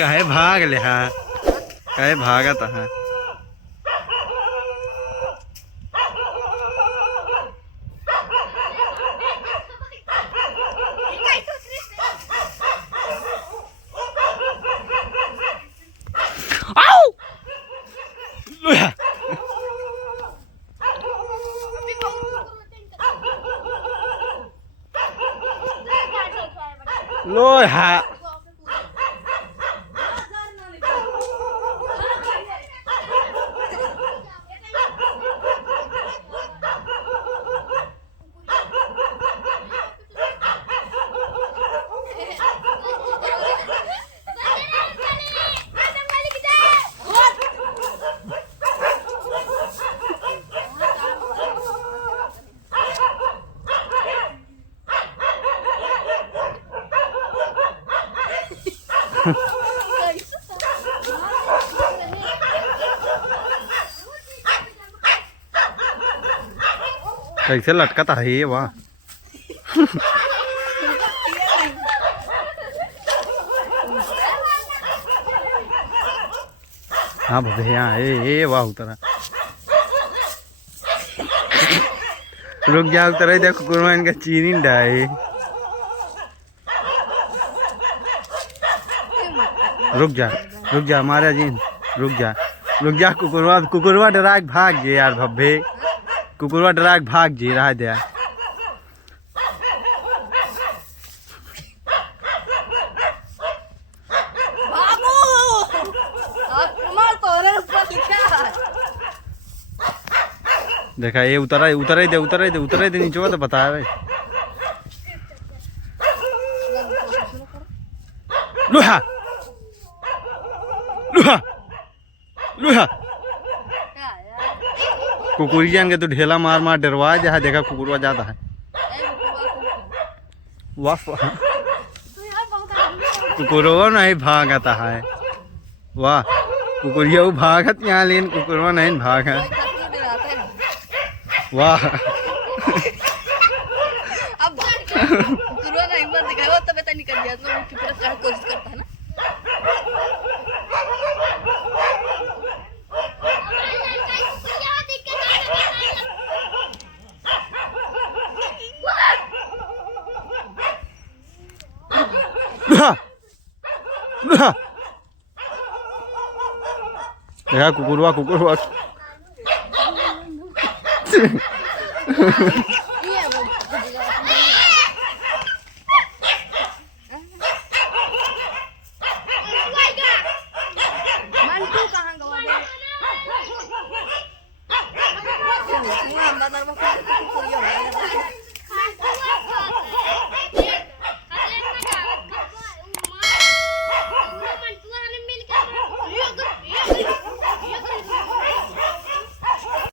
काहे भाग ले हा काहे भागत हा lôi hạ कैसे लटकता है ये वाह हाँ बधे यहाँ ए वाह उतरा रुक जा उतरा देखो कुरमा इनका चीनी डाए रुक जा मारा जी रुक जा कुकुरवा डराक भाग गए यार भब्बे कुकुरवा डराक भाग जी रहा दे देखा ये उतरा दे नीचे तो बता रहे लुहा कुकुरिया के तो ढेला मार डरवा जहा देखा कुकुरवा जाता है वाह कुकुरवा नहीं भागता है वाह कुकुरिया भागत यहाँ लेकिन कुकुरवा नहीं भागा वाह कुकुरवा एक बार दिखाया तब पता निकल गया तो पूरा कोशिश करता है ना देखा कुकुरवा